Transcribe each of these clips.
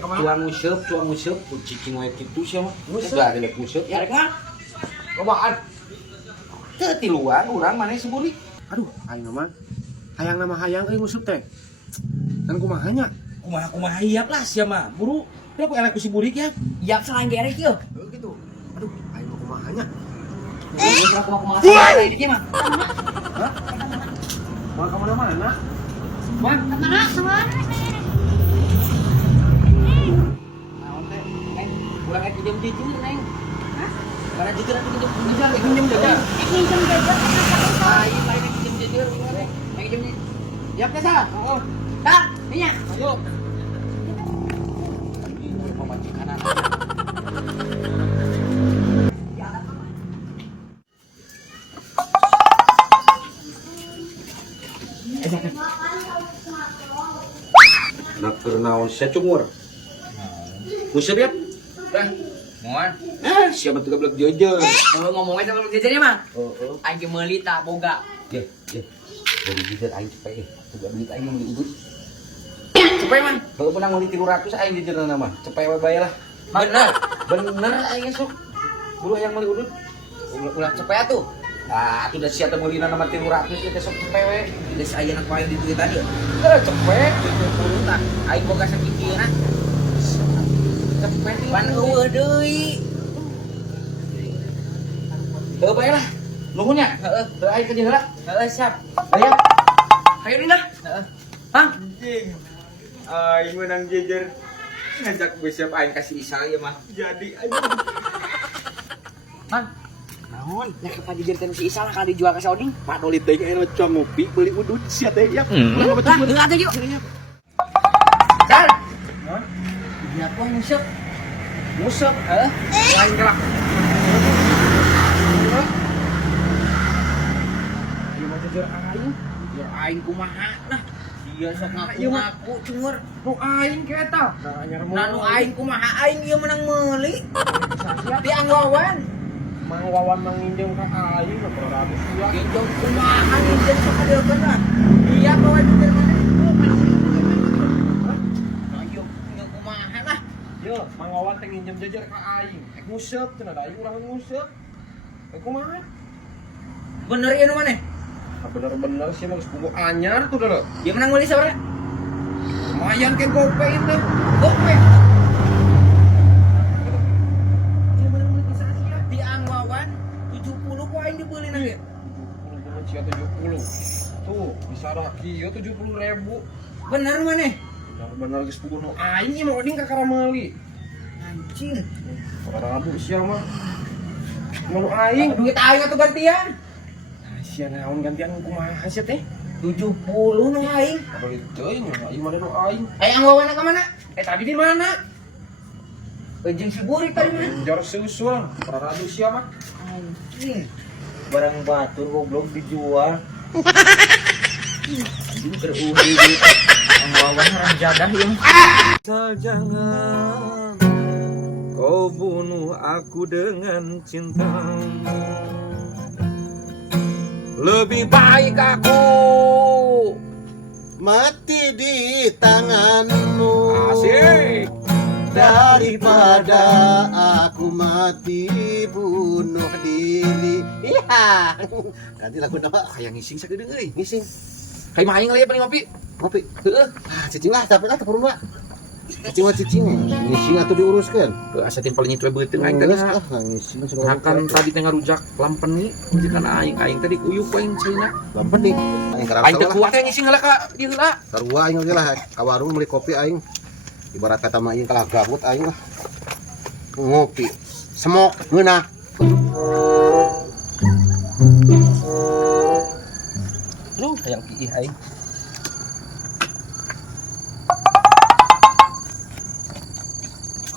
Cuang nguseup cicing we kitu sia mah. Udah ada nguseup ya rek. Lobaan. Teu tiluan urang maneh siburi. Aduh, aing mah. Hayang nama hayang euy nguseup teh. Kan kumaha nya? Kumaha hiap lah sia mah. Buru, da anak ku siburi ya. Yap selain gerek yeuh. Gitu. Aduh, aing mah kumaha nya? Kumaha selain di mah. Hah? Mau ke mana-mana? Wan, Kemana? Kemana? naon teh? Neng, urang ek pinjem jujur, Neng. Hah? Karena jujur aku pinjem jajan. Pinjam jajan kenapa? Lain lain yang pinjem jujur, Neng. Yang pinjem nih. Siap teh, Sal? Heeh. Dah, minyak. Ayo. Ini pemajikan anak. Nak kernaon sia cungur. Nguseup ya? Dah. Moal. Siapa tuh goblok jejer. Ngomongnya sama jajannya mah. Heeh. Aing meuli tak boga. Ya. Dari jejer aing cepet tuh duit aing meuli udut. Cepet man. Kalau pernah meuli 300 aing jejerna mah. Cepet we bae lah. Bener aing sok. Buru yang meuli udut. Ulah cepet atuh. Ah, itu udah siap meulina nama 300 kita sok cepet we. Geus aya nak paling di duit tadi. Cepet. 70 tah. Aing boga sakikieuna. Cepet Pan eueuh deui. Teu bae lah. Nuhunnya. Heeh. Teu aing ke heula. Heeh, siap. Aya. Hayu Dinda. Heeh. Hah? Anjing. Aing menang jejer. Ngajak gue siap aing kasih Isa ya mah. Jadi aja. Hah? Naon? Nya ka padijerkeun si Isa lah kalau dijual ka Sauding. Pak Doli teh aya cuma ngopi beli udut sia teh ya. Lah, enggak ada yuk. Sal. Hah? Dia tuh ngusep. Ngusep. Heeh. Lain kelak. Ieu mah jejer aing. Jejer aing kumaha lah. Dia sok ngaku cungur. Nu aing keta. Nah nu aing kumaha aing ieu menang meuli. Di anggawan. Mang Wawan manginjem ka aing 200 sia. Ginjong kumaha nginjem sok kadeulkeun lah. Iya bawa jejer mana? Ayo, kumaha lah. Yo, Mang Wawan teh nginjem jajar ka aing. Ek nguseup cenah da aing urang nguseup. Ek kumaha? Bener ieu nu maneh? Bener-bener sih mah geus buku anyar tuh dah. Ieu menang meuli sabaraha? Lumayan ke gope itu. Gope. Ieu menang meuli bisa sia. Di anggawan 70 ku aing dibeulina ge. 70 cia 70. Tuh, bisa ada kieu 70.000. Bener maneh? Bener-bener geus buku nu aing ieu mah oding ka karameuli. Anjing. Rabu sia mah. Mau aing Duit aing atuh gantian. sia naon gantian kumaha sia teh? 70 nu aing. Balik teuing aing mah nu aing. Aya anggawanna ka mana? Tadi di mana? Jeung si Burik tadi mana? Jar susul, Rabu sia mah. Anjing. Barang batur goblok dijual. Anjing terudi di anggawan orang jadah ieu. Asal jangan kau bunuh aku dengan cintamu. Lebih baik aku mati di tanganmu asik daripada aku mati bunuh diri. Iya. Ganti lagu nama kayak ngising sakedeung euy. ngising. Kayak mah aing ngaliat paling ngopi. Ngopi. Heeh. Ah, cicing lah, capek lah tepurun lah. Cicing mah cicing. Ngising atuh diuruskeun. Teu asatin paling itu beuteung aing teh. Ah, ngising segala Makan tadi teh ngarujak lampen nih, majikan aing tadi kuyuk aing cina. lampen nih. Aing karasa Aing teh lah. kuat teh ngising heula ka dieu heula. Sarua aing oge lah ka warung beli kopi aing. Ibarat kata mah aing kalah gabut aing lah. Ngopi. Semok ngeunah. Lu hayang piih aing.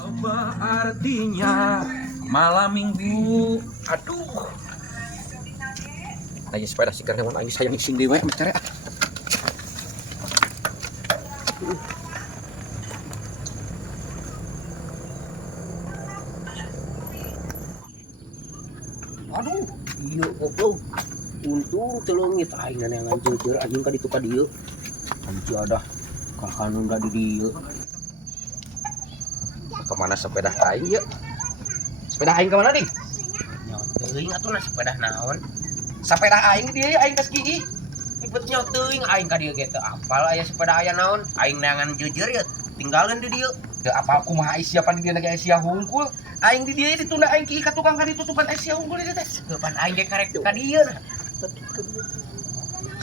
Apa artinya malam minggu? Aduh. Ayo sepeda sigar hewan aing sayang ngising deui we mencare. Aduh, ieu goblok. Untung teu leungit aing neangan jejer anjing ka ditu ka dieu. Anjing ada kakanu da di dieu. kemana sepeda aing ya? Sepeda aing kemana nih? Teuing atuh na sepeda naon? Sepeda aing dia aing geus gigi. Ribetnya teuing aing ka dieu ge teu apal aya sepeda aya naon. Aing neangan jujur ya tinggalin di dieu. Teu apal kumaha siapan di dieu lagi sia hungkul. Aing di dieu ditunda aing ki ka tukang ka ditutupan sia hungkul di dieu teh. Depan aing ge karek ka dieu nah.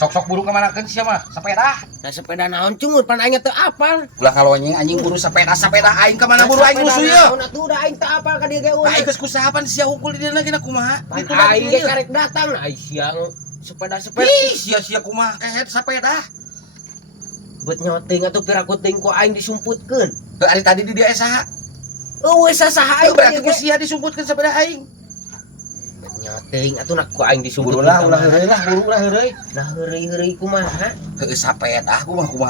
Sok-sok buru kemana kan sia mah? Sepeda. Nah sepeda naon cumur pan aing teu apal. Ulah kalonyeng anjing buru sepeda aing kemana buru aing rusuh ya? Naon atuh udah aing teu apal ka dieu ge Aing geus kusahapan sia hungkul di dieu lagi na kumaha? pan Ditunda aing di ge dieu. karek datang nah siang sepeda Ih, sia-sia kumaha kehet sepeda. bet nyoting atuh piraku teuing ku aing disumputkeun. Teu ari tadi di dieu saha? Eueuh sasaha aing Berarti ku sia disumputkeun sepeda aing. nyoting atuh nak ku aing disumputkeun. Buru lah, ulah heureuy lah, buru ulah heureuy. Nah heureuy kumaha? Heuh sepeda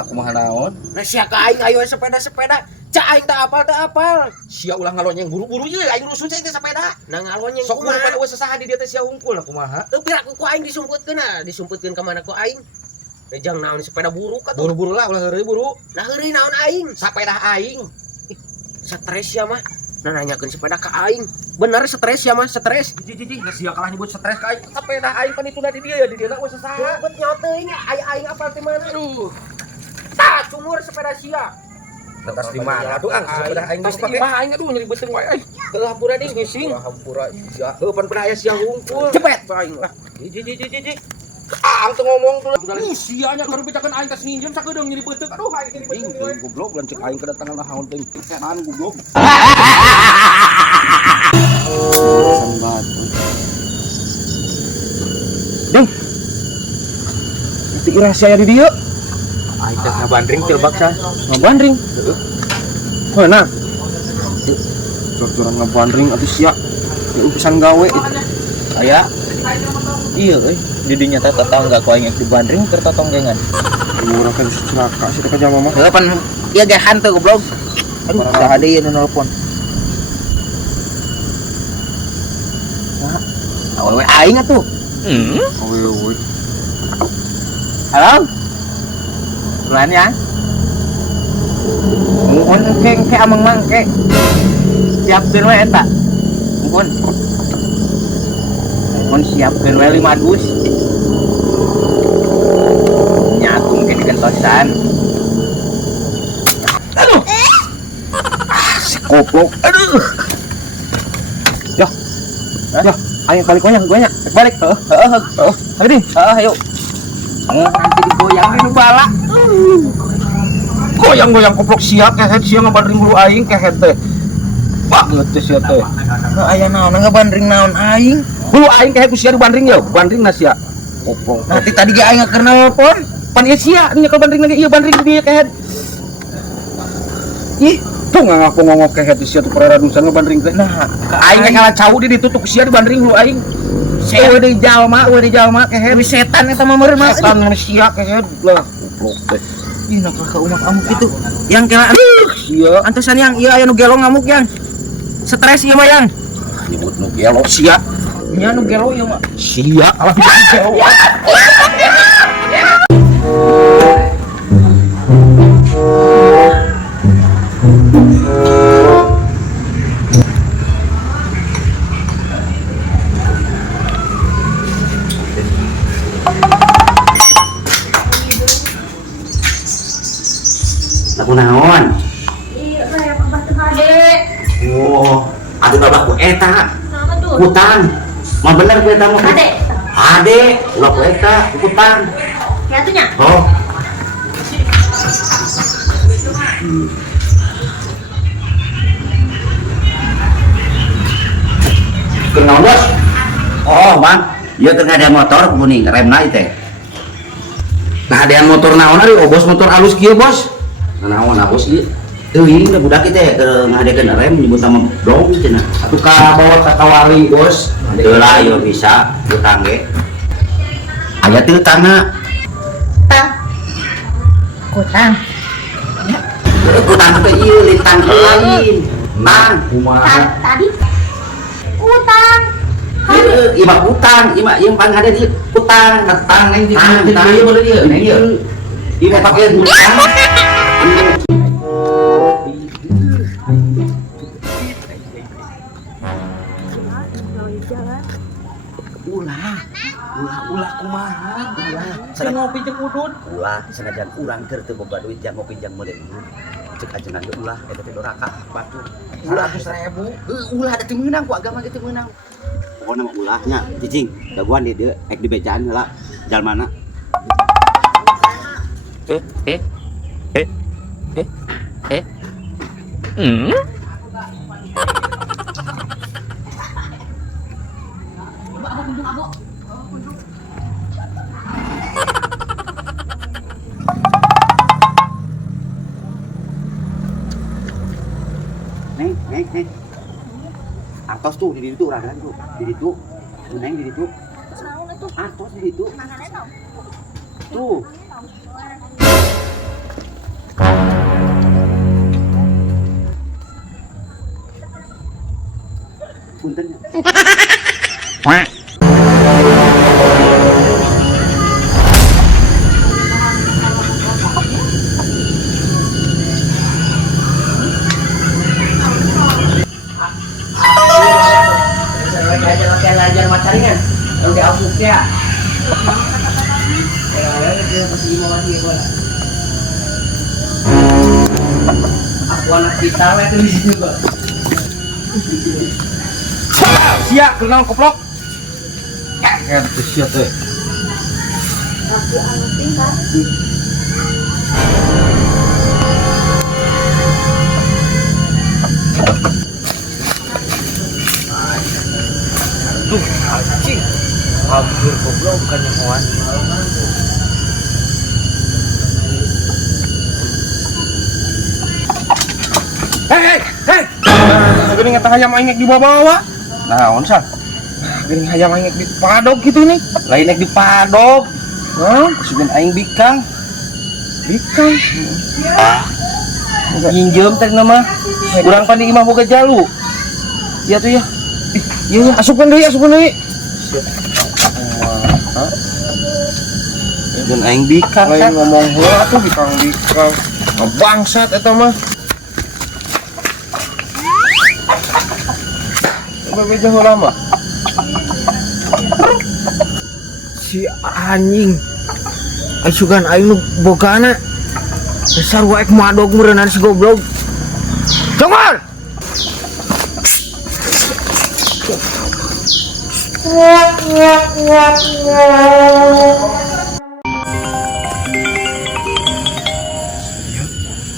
kumaha naon? Nah sia ka aing ayo sepeda-sepeda. Cak aing teu apal. Sia ulah ngalonyeng buru-buru ye aing rusuh cai teh sepeda. Nah ngalonyeng Sok kumaha? pada we sasaha di dieu teh sia hungkul lah kumaha? Teu piraku ku aing disumputkeun nah, disumputkeun ka mana ku aing? Rejang naon sepeda buruk atuh. Buru-buru lah ulah heureuy buru. Nah heureuy naon aing? Sepeda aing. Stres ya mah. Nah nanyakeun sepeda ka aing. Bener stres ya mah, stres. Jiji geus sia kalah nyebut stres ka aing. Sepeda aing pan ditunda di dieu ya di dieu we sasaha. Bet nyoteuing aya aing apal teh mana? Aduh. Tah sumur sepeda sia. Tetas di mana tuh ang sepeda aing geus pake. Mah aing aduh nyeribeutkeun wae aing. Teu hampura deui ngising. Hampura sia. Heuh pan pernah aya sia hungkul. Cepet. Aing lah. Jiji. Ang teu ngomong tuh. Ih sia nya keur bitakeun aing tas ninjem sakedeung nyeribeutkeun. Aduh aing nyeribeutkeun wae. Goblok lancik aing kedatangan naon teh. Kenan goblok. Deng. Ti rahasia di dieu. Aing teh ngabandring teu baksa. Ngabandring. Mana? Curang ngabandring atuh sia. Di urusan gawe. Aya. Iya di dinya teh tetangga ku aing di bandring keur totonggengan. Urang kan celaka sih teh ka mah. Heuh pan ieu ge hanteu goblok. Aduh saha deui nu nelpon. Awewe aing atuh. Owe. Halo. Bulan ya. Mohon ke amang mang ke. Siapkeun we eta. Mohon siapkeun we 5 dus. Nyatu mungkin dikentosan. Aduh. Si goblok. Aduh. Ya. Ayo balik banyak. Balik. Ayo. Ayo. Nanti digoyang di bala. Goyang-goyang goblok sia kehet sia ngabandring bulu aing kehet teh. Banget teh sia teh. Aya naon ngabandring naon aing? Bulu aing kehet ku sia dibandring ya, bandring na sia. Goblok. Nanti tadi ge aing keur nelpon. Pan ieu sia nya kabandring lagi ieu bandring di dieu kehet. Ih, tuh ngangok kehet sia tuh peraradusan ngabandring teh. Nah, Aing teh ngalah cau di ditutup sia dibandring bulu aing. Eueuh di jalma kehet. Wih setan eta mah meureun mah. Setan sia kehet lah. Goblok teh. Ih nak ka umak amuk itu. Yang kela Sia antusan yang ieu aya nu gelong ngamuk yang. Stres ieu mah yang. nyebut nu gelo sia. Nya nu gelo ieu mah. Sia alah gelo. Lagu naon? Iya, saya pembantu Ade. Oh, adu babakku eta, Nama tuh? hutang. Mau bener ku eta mah. Ade. Ade, ulah ku eta, hutang. Ya tuhnya. Oh. Kenal bos? Oh, Bang. Ieu teh ada motor kuning remna ieu teh. Nah, adean motor naon ari? Oh, bos motor alus kieu, Bos. Naon bos ieu? Teuing da budak ieu teh keur ngadekeun rem nyebut sama dong cenah. Atuh ka bawa ka kawali, Bos. Teu lah ieu bisa utang ge. Aya teu utangna. Tang. Kutang. Utang teh ieu lintang lain. Mang, kumaha? Tadi. Utang. Ima utang, ima yang paling ada di utang, datang neng di ieu boleh dia, neng ieu. Ima pakai utang. Ulah kumaha Saya ngopi jeung udut. ulah sanajan urang keur teu boga duit jang ngopi jang model cek ajengan ge ulah eta teh doraka batu Ulah 100.000. ulah ada teu meunang ku agama ge teu meunang pokona mah ulahnya cicing daguan di dieu ek di becaan heula jalmana Neng. Antos tuh di situ ragan tuh. Di situ. Neng di situ. Antos di situ. Tuh. Punten. Belajar macaringan, kalau di Afuk ya. Aku anak kita itu di sini Pak. Siap, kenal koplok. Kan sia teh. Hampir goblok bukan nyamuan. Hei. Geuning eta hayam aing di bawah-bawah. Naon sah? Geuning hayam aing di padog gitu nih. Lain nek di padog. Hah? Kusigan aing bikang. Bikang. Nginjem teh nama. Urang pandi imah boga jalu. Iya tuh ya. Iya, asupkeun deui. Dan aing bikang Lain kan. ngomong heula tuh bikang. Bangsat eta mah. Bebeja heula mah. Si anjing. Asukan aing nu bogana. Dasar wae madog meureunna si goblok. Congol.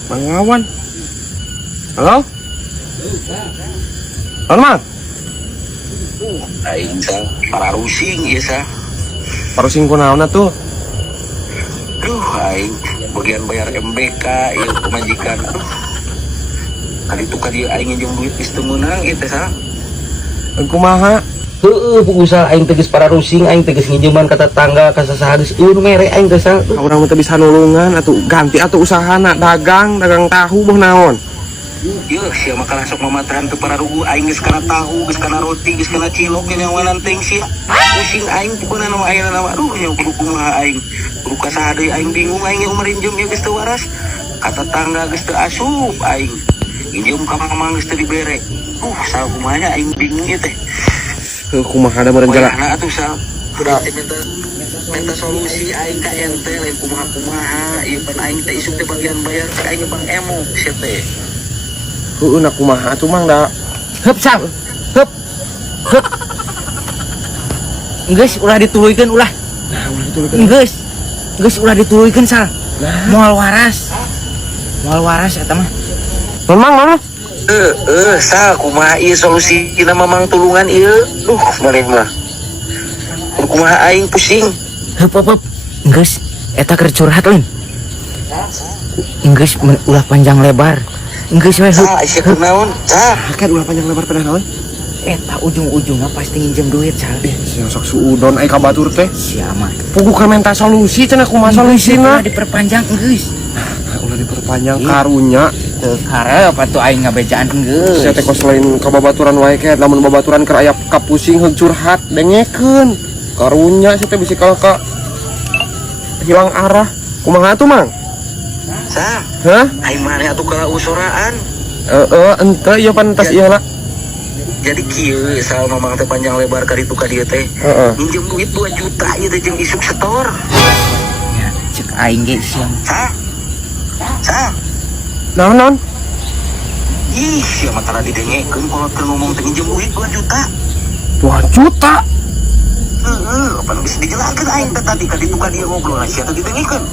Mangawan. Halo? Halo, Mang. aing sa para rusing ieu sa Parusing kunaon tuh? duh aing bagian bayar MBK ieu pemajikan duh kali itu kali aing nginjem duit geus teu meunang ieu teh sa Kumaha? Heueuh usaha aing tegas para rusing aing tegas nginjeman ka tetangga ka sasaha geus mere aing teh sa. Urang teh bisa nulungan atuh ganti atuh usahana dagang tahu boh naon. ieu sia mah kalah sok mamatahan teu para rugu aing geus kana tahu geus kana roti geus kana cilok nya nyawanan teh sia pusing aing pokona nama ayeuna nama aduh nya kudu kumaha aing kudu ka saha deui aing bingung aing yang merinjem ieu geus teu waras ka tetangga geus teu asup aing injem ka mamang geus teu dibere saha kumaha nya aing bingung ieu teh Kumaha ada berenjala. Wayahna atuh sa minta solusi aing ka ente lain kumaha ieu pan aing teh isuk teh bagian bayar ka aing Bang Emo sia teh Heueuh na kumaha atuh Mang da. Heup sang. Heup. Geus ulah dituluykeun ulah. Nah, ulah dituluykeun. Geus ulah dituluykeun sal. Moal waras eta mah. Mang. sa kumaha ieu solusi dina mamang tulungan ieu maneh mah kumaha aing pusing Heup. Geus eta keur curhat lain. Geus ulah panjang lebar. Geus we heup. sia kunaon Kan ulah panjang lebar pernah naon? Eta ujung-ujungna pasti nginjem duit sal. Sia sok suudon ai ka batur teh. Sia mah. Pugu ka menta solusi cenah kumaha solusina. Ulah diperpanjang geus. Ulah diperpanjang karunya. Teu karep atuh aing ngabejaan geus. Sia teh kos lain ka babaturan wae ke lamun babaturan keur aya kapusing heug curhat dengekeun. Karunya sia teh bisi kalau ka hilang arah. Kumaha atuh Mang? sa Hah? aing maneh atuh kala usuraan Ente ieu pantas ieu lah. Jadi kieu soal mamang teh panjang lebar ka ditu ka dieu teh. Minjem duit 2 juta ieu teh jeung isuk setor. Ya, cek aing ge siang. Sa. Naon? Ih, sia mah tara didengekeun kolot keur ngomong teh minjem duit 2 juta. 2 juta. Apa nu bisa dijelakeun aing teh tadi ka ditu ka dieu ngobrol sia teh didengekeun.